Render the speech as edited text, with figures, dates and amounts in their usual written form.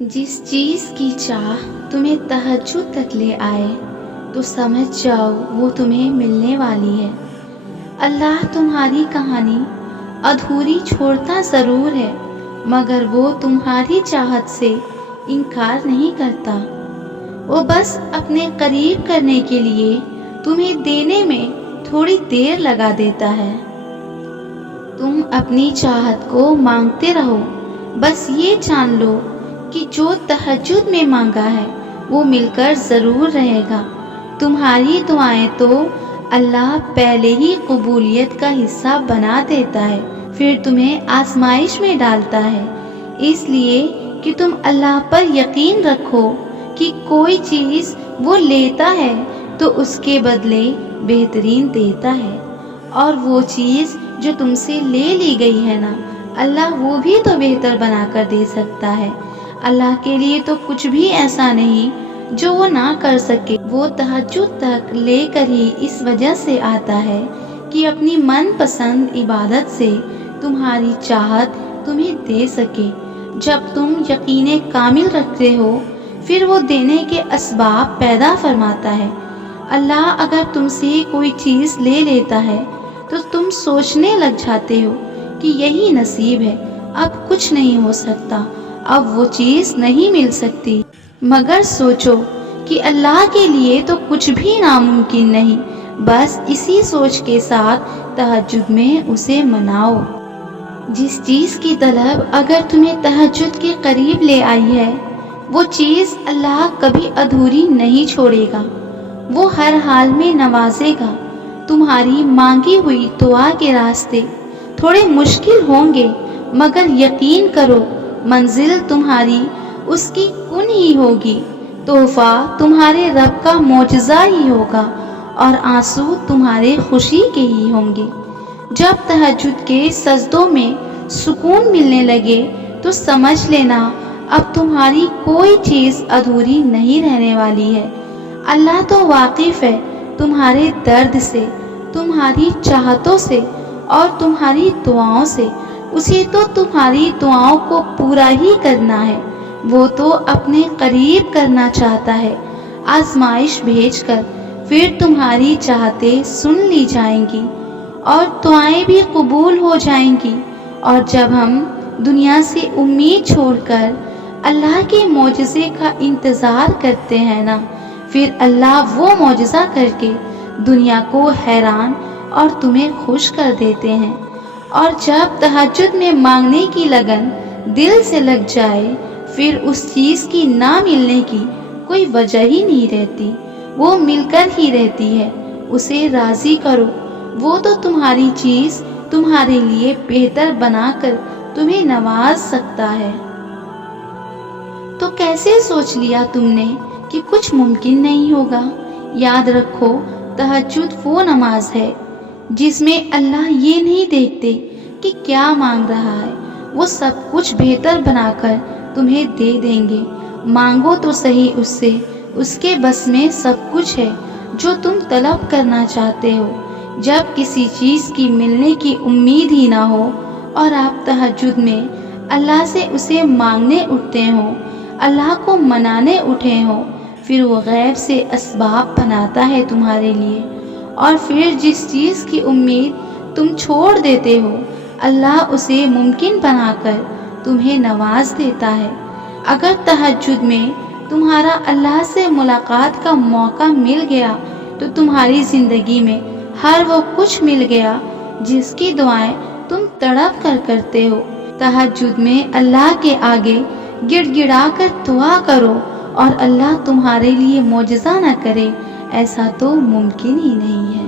जिस चीज की चाह तुम्हें तहज्जुद तक ले आए तो समझ जाओ वो तुम्हें मिलने वाली है। अल्लाह तुम्हारी कहानी अधूरी छोड़ता ज़रूर है, मगर वो तुम्हारी चाहत से इनकार नहीं करता। वो बस अपने करीब करने के लिए तुम्हें देने में थोड़ी देर लगा देता है। तुम अपनी चाहत को मांगते रहो, बस ये जान लो कि जो तहज्जुद में मांगा है वो मिलकर ज़रूर रहेगा। तुम्हारी दुआएं तो अल्लाह पहले ही कबूलियत का हिस्सा बना देता है, फिर तुम्हें आजमाइश में डालता है, इसलिए कि तुम अल्लाह पर यकीन रखो कि कोई चीज़ वो लेता है तो उसके बदले बेहतरीन देता है, और वो चीज़ जो तुमसे ले ली गई है ना, अल्लाह वो भी तो बेहतर बनाकर दे सकता है। अल्लाह के लिए तो कुछ भी ऐसा नहीं जो वो ना कर सके। वो तहज्जुद तक लेकर ही इस वजह से आता है कि अपनी मनपसंद इबादत से तुम्हारी चाहत तुम्हें दे सके। जब तुम यकीन कामिल रखते हो, फिर वो देने के असबाब पैदा फरमाता है। अल्लाह अगर तुमसे कोई चीज़ ले लेता है तो तुम सोचने लग जाते हो कि यही नसीब है, अब कुछ नहीं हो सकता, अब वो चीज़ नहीं मिल सकती। मगर सोचो कि अल्लाह के लिए तो कुछ भी नामुमकिन नहीं। बस इसी सोच के साथ तहज्जुद में उसे मनाओ। जिस चीज़ की तलब अगर तुम्हें तहज्जुद के करीब ले आई है, वो चीज़ अल्लाह कभी अधूरी नहीं छोड़ेगा। वो हर हाल में नवाजेगा। तुम्हारी मांगी हुई दुआ के रास्ते थोड़े मुश्किल होंगे, मगर यकीन करो मंजिल तुम्हारी उसकी कुन ही होगी। तोहफा तुम्हारे रब का मोजज़ा ही होगा और आंसू तुम्हारे खुशी के ही होंगे। जब तहज्जुद के सजदों में सुकून मिलने लगे तो समझ लेना अब तुम्हारी कोई चीज़ अधूरी नहीं रहने वाली है। अल्लाह तो वाकिफ़ है तुम्हारे दर्द से, तुम्हारी चाहतों से और तुम्हारी दुआओं से। उसे तो तुम्हारी दुआओं को पूरा ही करना है। वो तो अपने करीब करना चाहता है, आजमाइश भेजकर। फिर तुम्हारी चाहतें सुन ली जाएंगी और दुआएं भी कबूल हो जाएंगी। और जब हम दुनिया से उम्मीद छोड़कर अल्लाह के मोजज़े का इंतज़ार करते हैं ना, फिर अल्लाह वो मोजज़ा करके दुनिया को हैरान और तुम्हें खुश कर देते हैं। और जब तहज्जुद में मांगने की लगन दिल से लग जाए, फिर उस चीज़ की ना मिलने की कोई वजह ही नहीं रहती, वो मिलकर ही रहती है। उसे राज़ी करो, वो तो तुम्हारी चीज़ तुम्हारे लिए बेहतर बनाकर तुम्हें नवाज सकता है। तो कैसे सोच लिया तुमने कि कुछ मुमकिन नहीं होगा? याद रखो, तहज्जुद वो नमाज है जिसमें अल्लाह ये नहीं देखते कि क्या मांग रहा है, वो सब कुछ बेहतर बनाकर तुम्हें दे देंगे। मांगो तो सही उससे, उसके बस में सब कुछ है जो तुम तलब करना चाहते हो। जब किसी चीज़ की मिलने की उम्मीद ही ना हो और आप तहज्जुद में अल्लाह से उसे मांगने उठते हो, अल्लाह को मनाने उठे हो, फिर वो गैब से असबाब बनाता है तुम्हारे लिए। और फिर जिस चीज़ की उम्मीद तुम छोड़ देते हो, अल्लाह उसे मुमकिन बनाकर तुम्हें नवाज देता है। अगर तहज्जुद में तुम्हारा अल्लाह से मुलाकात का मौका मिल गया तो तुम्हारी ज़िंदगी में हर वो कुछ मिल गया जिसकी दुआएं तुम तड़प कर करते हो। तहज्जुद में अल्लाह के आगे गिड़गिड़ा कर दुआ करो और अल्लाह तुम्हारे लिए मोजज़ा न करे, ऐसा तो मुमकिन ही नहीं है।